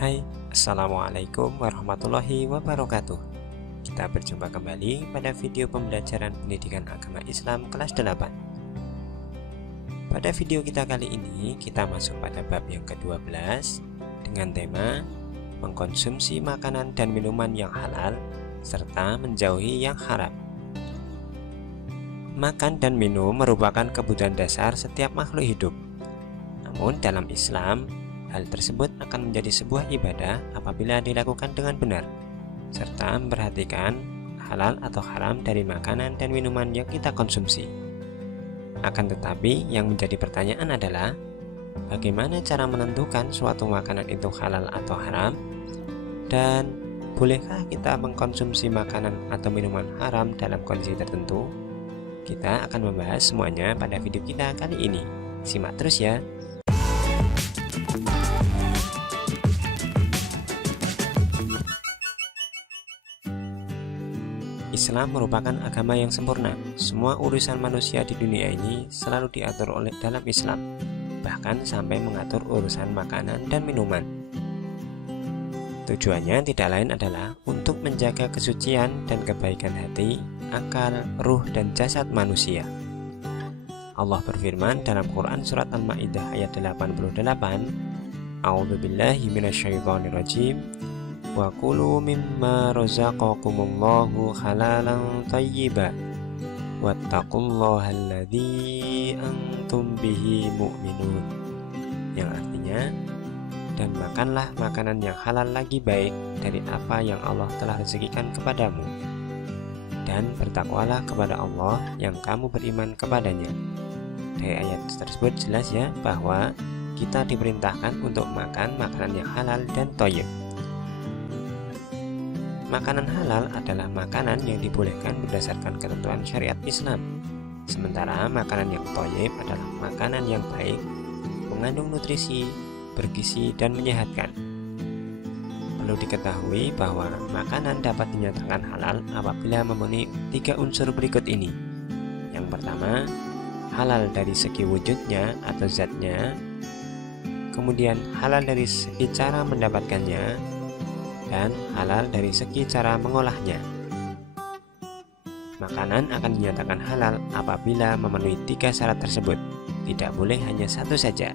Hai, Assalamualaikum warahmatullahi wabarakatuh. Kita berjumpa kembali pada video pembelajaran pendidikan agama Islam kelas 8. Pada video kita kali ini, kita masuk pada bab yang ke-12 dengan tema mengkonsumsi makanan dan minuman yang halal serta menjauhi yang haram. Makan dan minum merupakan kebutuhan dasar setiap makhluk hidup. Namun dalam Islam, hal tersebut akan menjadi sebuah ibadah apabila dilakukan dengan benar, serta memperhatikan halal atau haram dari makanan dan minuman yang kita konsumsi. Akan tetapi, yang menjadi pertanyaan adalah, bagaimana cara menentukan suatu makanan itu halal atau haram? Dan bolehkah kita mengkonsumsi makanan atau minuman haram dalam kondisi tertentu? Kita akan membahas semuanya pada video kita kali ini. Simak terus ya! Islam merupakan agama yang sempurna. Semua urusan manusia di dunia ini selalu diatur oleh dalam Islam, bahkan sampai mengatur urusan makanan dan minuman. Tujuannya tidak lain adalah untuk menjaga kesucian dan kebaikan hati, akal, ruh, dan jasad manusia. Allah berfirman dalam Quran Surat Al-Ma'idah ayat 88, A'udzubillahi minasyaitonirrajim, wa kulu mimma razaqakumullahu halalan thayyiban wattaqullaha alladzi antum bihi mu'minun, yang artinya, dan makanlah makanan yang halal lagi baik dari apa yang Allah telah rezekikan kepadamu, dan bertakwalah kepada Allah yang kamu beriman kepadanya. Dari ayat tersebut jelas ya bahwa kita diperintahkan untuk makan makanan yang halal dan thayyib. Makanan halal adalah makanan yang dibolehkan berdasarkan ketentuan syariat Islam. Sementara makanan yang thayyib adalah makanan yang baik, mengandung nutrisi, bergizi, dan menyehatkan. Perlu diketahui bahwa makanan dapat dinyatakan halal apabila memenuhi 3 unsur berikut ini. Yang pertama, halal dari segi wujudnya atau zatnya, kemudian halal dari segi cara mendapatkannya, dan halal dari segi cara mengolahnya. Makanan akan dinyatakan halal apabila memenuhi 3 syarat tersebut, tidak boleh hanya satu saja.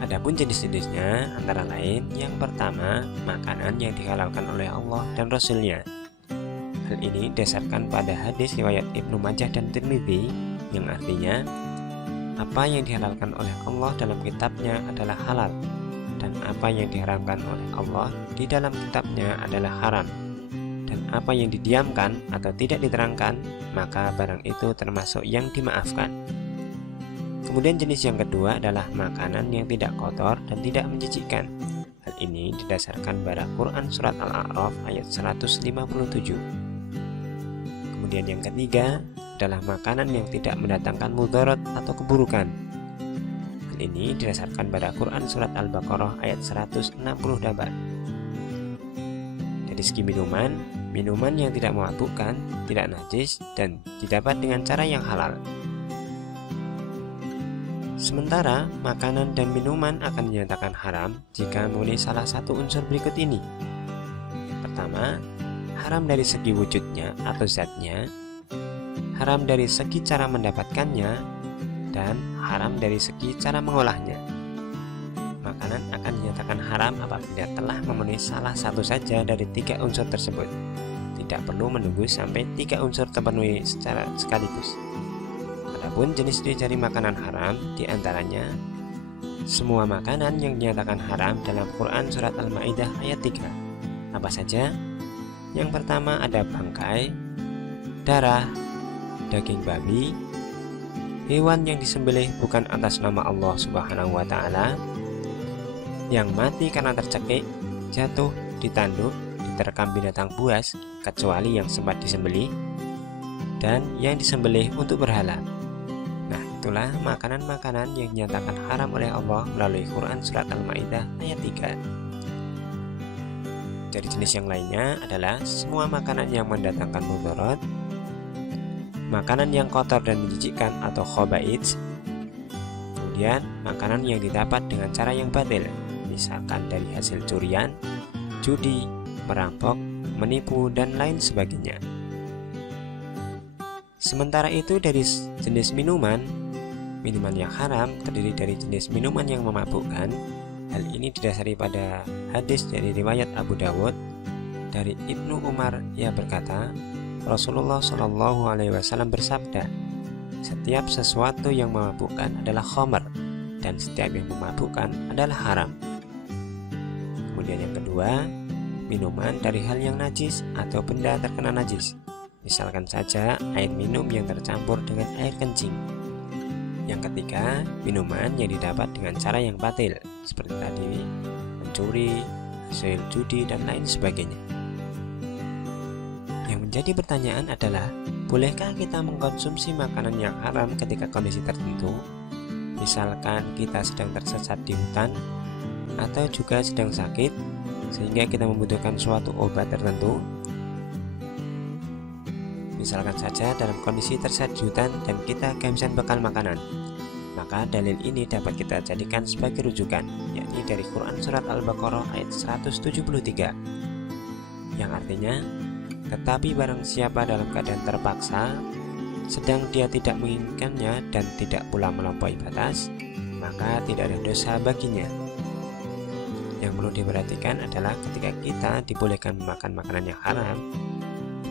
Adapun jenis-jenisnya antara lain, yang pertama, makanan yang dihalalkan oleh Allah dan Rasul-Nya. Hal ini didasarkan pada hadis riwayat Ibnu Majah dan Tirmidzi, yang artinya, apa yang dihalalkan oleh Allah dalam kitabnya adalah halal, dan apa yang diharamkan oleh Allah di dalam kitabnya adalah haram, dan apa yang didiamkan atau tidak diterangkan, maka barang itu termasuk yang dimaafkan. Kemudian jenis yang kedua adalah makanan yang tidak kotor dan tidak menjijikkan. Hal ini didasarkan pada Quran Surat Al-A'raf ayat 157. Kemudian yang ketiga adalah makanan yang tidak mendatangkan mudarat atau keburukan. Ini didasarkan pada Quran Surat Al-Baqarah ayat 168. Dari segi minuman yang tidak memabukkan, tidak najis, dan didapat dengan cara yang halal. Sementara makanan dan minuman akan dinyatakan haram jika memenuhi salah satu unsur berikut ini. Pertama, haram dari segi wujudnya atau zatnya, haram dari segi cara mendapatkannya, dan haram dari segi cara mengolahnya. Makanan akan dinyatakan haram apabila telah memenuhi salah satu saja dari 3 unsur tersebut. Tidak perlu menunggu sampai 3 unsur terpenuhi secara sekaligus. Adapun jenis dari makanan haram diantaranya semua makanan yang dinyatakan haram dalam Quran Surat Al-Ma'idah ayat 3. Apa saja? Yang pertama ada bangkai, darah, daging babi, hewan yang disembelih bukan atas nama Allah Subhanahu wa Ta'ala, yang mati karena tercekik, jatuh, ditanduk, diterkam binatang buas kecuali yang sempat disembelih, dan yang disembelih untuk berhala. Nah, itulah makanan-makanan yang dinyatakan haram oleh Allah melalui Quran Surat Al-Ma'idah ayat 3. Dari jenis yang lainnya adalah semua makanan yang mendatangkan mudarat, makanan yang kotor dan menjijikkan atau khaba'ith, kemudian makanan yang didapat dengan cara yang batil, misalkan dari hasil curian, judi, merampok, menipu, dan lain sebagainya. Sementara itu dari jenis minuman yang haram terdiri dari jenis minuman yang memabukkan. Hal ini didasari pada hadis dari riwayat Abu Dawud dari Ibnu Umar. Ia berkata, Rasulullah Shallallahu Alaihi Wasallam bersabda, setiap sesuatu yang memabukkan adalah khamr, dan setiap yang memabukkan adalah haram. Kemudian yang kedua, minuman dari hal yang najis atau benda terkena najis. Misalkan saja air minum yang tercampur dengan air kencing. Yang ketiga, minuman yang didapat dengan cara yang batil, seperti tadi mencuri, hasil judi, dan lain sebagainya. Yang menjadi pertanyaan adalah, bolehkah kita mengkonsumsi makanan yang haram ketika kondisi tertentu? Misalkan kita sedang tersesat di hutan, atau juga sedang sakit, sehingga kita membutuhkan suatu obat tertentu. Misalkan saja dalam kondisi tersesat di hutan dan kita kehabisan bekal makanan, maka dalil ini dapat kita jadikan sebagai rujukan, yakni dari Quran Surat Al-Baqarah ayat 173, yang artinya, tetapi barang siapa dalam keadaan terpaksa, sedang dia tidak menginginkannya dan tidak pula melampaui batas, maka tidak ada dosa baginya. Yang perlu diperhatikan adalah ketika kita dibolehkan memakan makanan yang haram,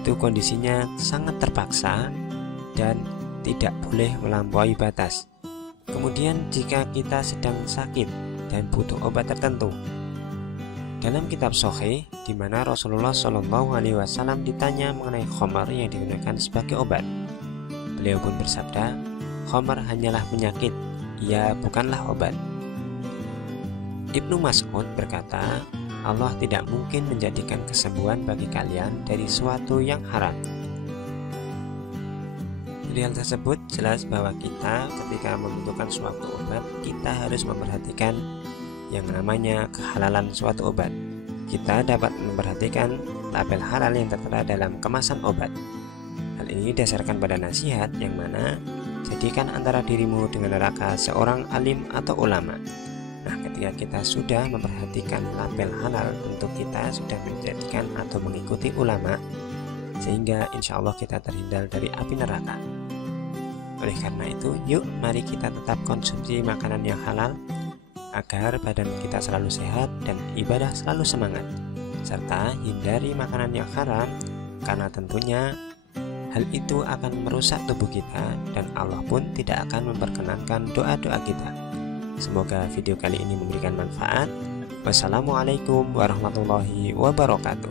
itu kondisinya sangat terpaksa dan tidak boleh melampaui batas. Kemudian jika kita sedang sakit dan butuh obat tertentu, dalam kitab Sahih di mana Rasulullah Shallallahu Alaihi Wasallam ditanya mengenai khamar yang digunakan sebagai obat, beliau pun bersabda, khamar hanyalah penyakit, ia bukanlah obat. Ibnu Mas'ud berkata, Allah tidak mungkin menjadikan kesembuhan bagi kalian dari sesuatu yang haram. Dari hal tersebut jelas bahwa kita ketika membutuhkan suatu obat, kita harus memperhatikan yang namanya kehalalan suatu obat. Kita dapat memperhatikan label halal yang tertera dalam kemasan obat. Hal ini didasarkan pada nasihat yang mana jadikan antara dirimu dengan neraka seorang alim atau ulama. Nah, ketika kita sudah memperhatikan label halal, tentu kita sudah menjadikan atau mengikuti ulama, sehingga insya Allah kita terhindar dari api neraka. Oleh karena itu, yuk mari kita tetap konsumsi makanan yang halal, agar badan kita selalu sehat dan ibadah selalu semangat, serta hindari makanan yang haram, karena tentunya hal itu akan merusak tubuh kita dan Allah pun tidak akan memperkenankan doa-doa kita. Semoga video kali ini memberikan manfaat. Wassalamualaikum warahmatullahi wabarakatuh.